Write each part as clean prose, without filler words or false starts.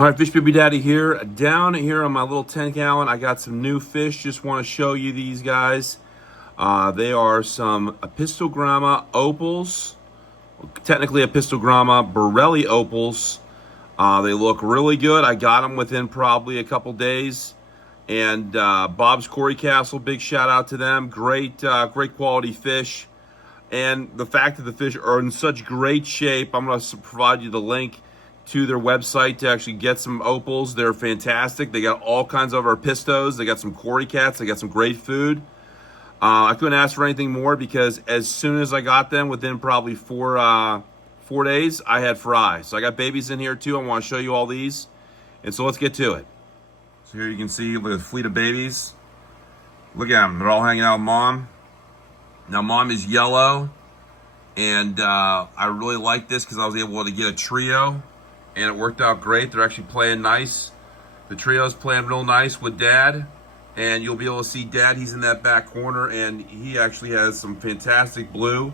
All right, Fish Baby Daddy here. Down here on my little 10-gallon, I got some new fish. Just want to show you these guys. They are some Apistogramma Opals, technically Apistogramma Borellii Opals. They look really good. I got them within probably a couple days. And Bob's Quarry Castle, big shout out to them. Great quality fish. And the fact that the fish are in such great shape, I'm going to provide you the link to their website to actually get some opals. They're fantastic. They got all kinds of apistos. They got some quarry cats. They got some great food. I couldn't ask for anything more because as soon as I got them, within probably four days, I had fry. So I got babies in here too. I want to show you all these. And so let's get to it. So here you can see the fleet of babies. Look at them. They're all hanging out with mom. Now mom is yellow. And I really like this because I was able to get a trio. And it worked out great. They're actually playing nice. The trio's playing real nice with Dad. And you'll be able to see Dad. He's in that back corner. And he actually has some fantastic blue.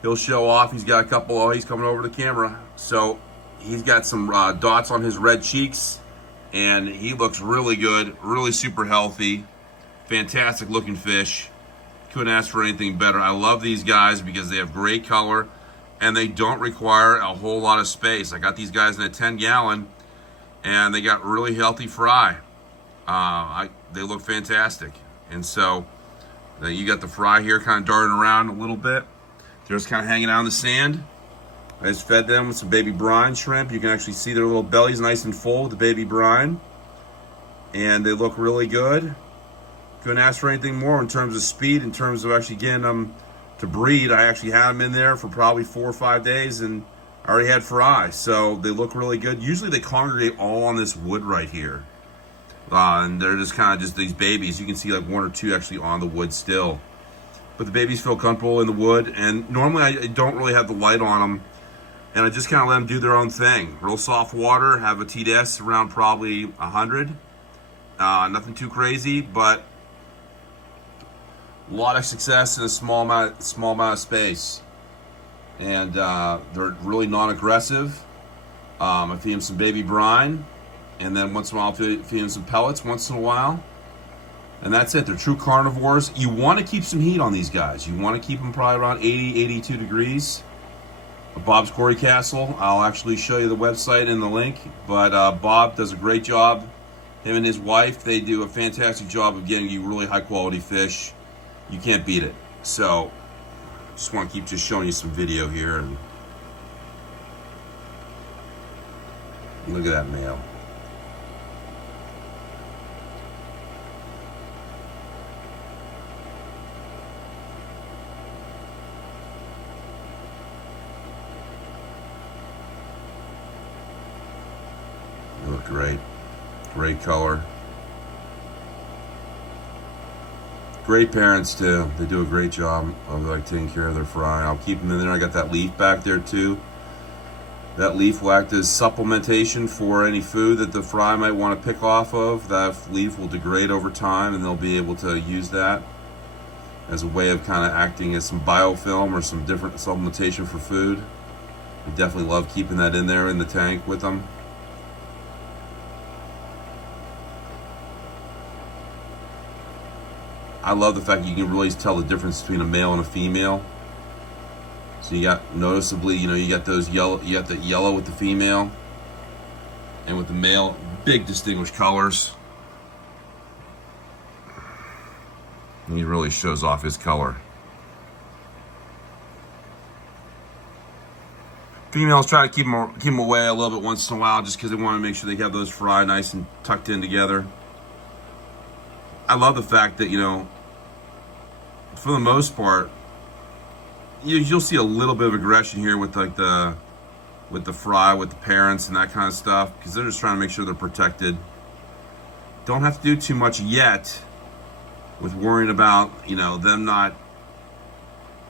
He'll show off. He's got a couple. Oh, he's coming over the camera. So he's got some dots on his red cheeks. And he looks really good. Really super healthy. Fantastic looking fish. Couldn't ask for anything better. I love these guys because they have great color. And they don't require a whole lot of space. I got these guys in a 10-gallon, and they got really healthy fry. They look fantastic. And so you got the fry here kind of darting around a little bit. They're just kind of hanging out in the sand. I just fed them with some baby brine shrimp. You can actually see their little bellies nice and full with the baby brine. And they look really good. Couldn't ask for anything more in terms of speed, in terms of actually getting them to breed. I actually had them in there for probably 4 or 5 days and I already had fry, so they look really good. Usually they congregate all on this wood right here, and they're just kind of just these babies. You can see like 1 or 2 actually on the wood still, but the babies feel comfortable in the wood. And normally I don't really have the light on them, and I just kind of let them do their own thing. Real soft water, have a TDS around probably 100. Nothing too crazy, but a lot of success in a small amount of space. And they're really non-aggressive. I feed them some baby brine, and then once in a while feed them some pellets once in a while. And that's it. They're true carnivores. You want to keep some heat on these guys. You want to keep them probably around 80, 82 degrees. Bob's Quarry Castle. I'll actually show you the website and the link. But Bob does a great job. Him and his wife, they do a fantastic job of getting you really high quality fish. You can't beat it. So just want to keep just showing you some video here. And look at that male. They look great. Great color. Great parents too. They do a great job of like taking care of their fry. I'll keep them in there. I got that leaf back there too. That leaf will act as supplementation for any food that the fry might want to pick off of. That leaf will degrade over time, and they'll be able to use that as a way of kind of acting as some biofilm or some different supplementation for food. I definitely love keeping that in there in the tank with them. I love the fact that you can really tell the difference between a male and a female. So you got noticeably, you got those yellow, you got the yellow with the female, and with the male, big distinguished colors. And he really shows off his color. Females try to keep them away a little bit once in a while, just because they want to make sure they have those fry nice and tucked in together. I love the fact that, for the most part, you'll see a little bit of aggression here with like the fry, with the parents and that kind of stuff, because they're just trying to make sure they're protected. Don't have to do too much yet with worrying about, them not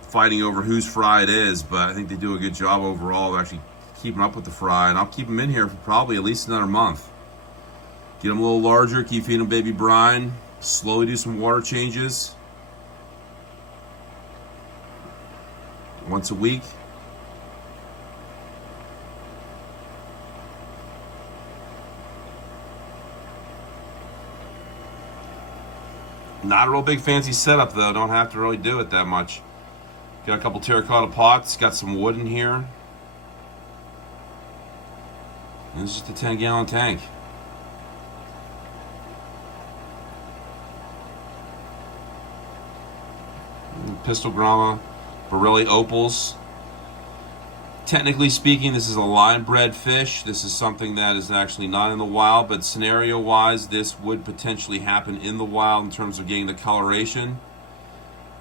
fighting over whose fry it is, but I think they do a good job overall of actually keeping up with the fry, and I'll keep them in here for probably at least another month. Get them a little larger, keep feeding them baby brine. Slowly do some water changes once a week. Not a real big fancy setup though. Don't have to really do it that much. Got a couple terracotta pots. Got some wood in here. And this is just a 10-gallon tank. Apistogramma Borellii Opals. Technically speaking, this is a line-bred fish. This is something that is actually not in the wild, but scenario-wise, this would potentially happen in the wild in terms of getting the coloration.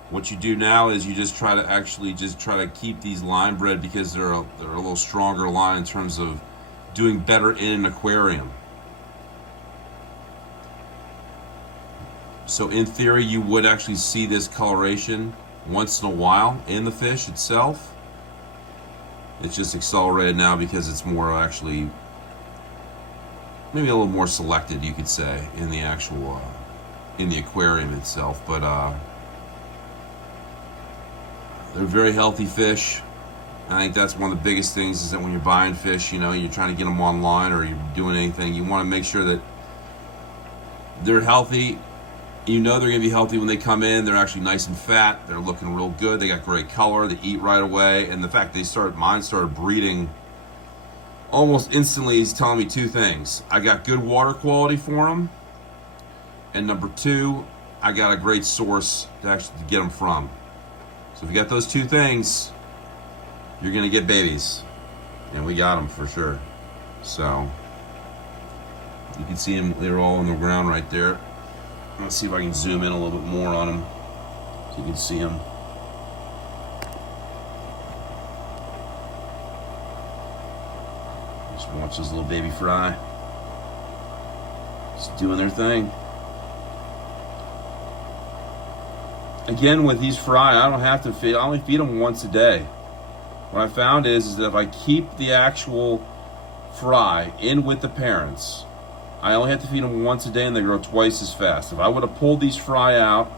What you do now is you just try to keep these line-bred because they're a little stronger line in terms of doing better in an aquarium. So in theory, you would actually see this coloration once in a while in the fish itself. It's just accelerated now because it's more actually, maybe a little more selected, you could say, in the actual, in the aquarium itself. But they're very healthy fish. I think that's one of the biggest things is that when you're buying fish, you know, you're trying to get them online or you're doing anything, you want to make sure that they're healthy. You know they're going to be healthy when they come in. They're actually nice and fat. They're looking real good. They got great color. They eat right away. And the fact mine started breeding almost instantly is telling me two things. I got good water quality for them. And number two, I got a great source to actually get them from. So if you got those two things, you're going to get babies. And we got them for sure. So you can see them. They're all on the ground right there. Let's see if I can zoom in a little bit more on them so you can see them. Just watch this little baby fry. Just doing their thing. Again, with these fry, I don't have to feed. I only feed them once a day. What I found is that if I keep the actual fry in with the parents, I only have to feed them once a day and they grow twice as fast. If I would have pulled these fry out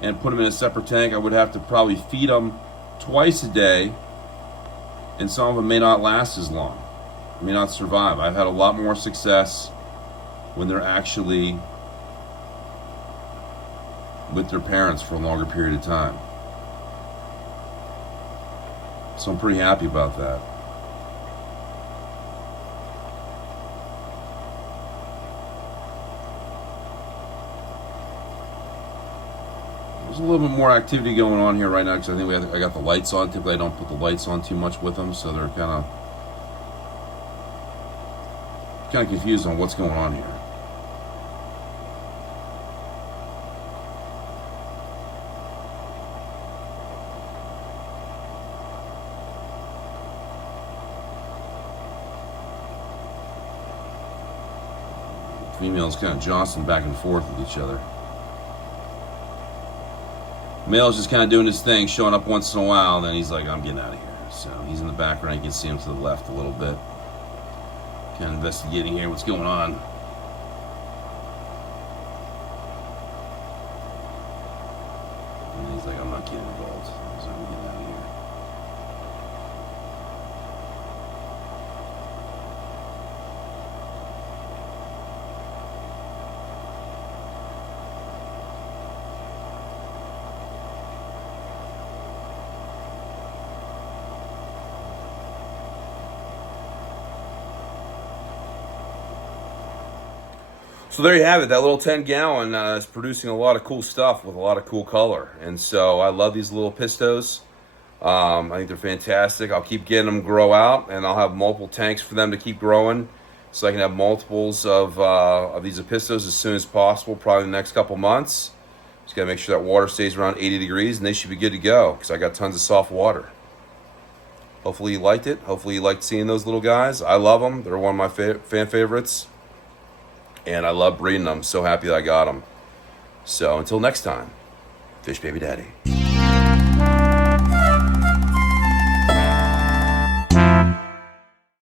and put them in a separate tank, I would have to probably feed them twice a day, and some of them may not last as long, may not survive. I've had a lot more success when they're actually with their parents for a longer period of time. So I'm pretty happy about that. There's a little bit more activity going on here right now because I think I got the lights on. Typically I don't put the lights on too much with them, so they're kind of confused on what's going on here. Females kind of jostling back and forth with each other. Male's just kind of doing his thing, showing up once in a while, and then he's like, I'm getting out of here. So he's in the background. You can see him to the left a little bit. Kind of investigating here what's going on. And he's like, I'm not getting involved. So I'm getting out of here. So there you have it. That little 10-gallon is producing a lot of cool stuff with a lot of cool color. And so I love these little pistos. I think they're fantastic. I'll keep getting them grow out, and I'll have multiple tanks for them to keep growing, so I can have multiples of these apistos as soon as possible, probably in the next couple months. Just got to make sure that water stays around 80 degrees, and they should be good to go because I got tons of soft water. Hopefully you liked it. Hopefully you liked seeing those little guys. I love them. They're one of my fan favorites. And I love breeding them. So happy that I got them. So until next time, Fish Baby Daddy.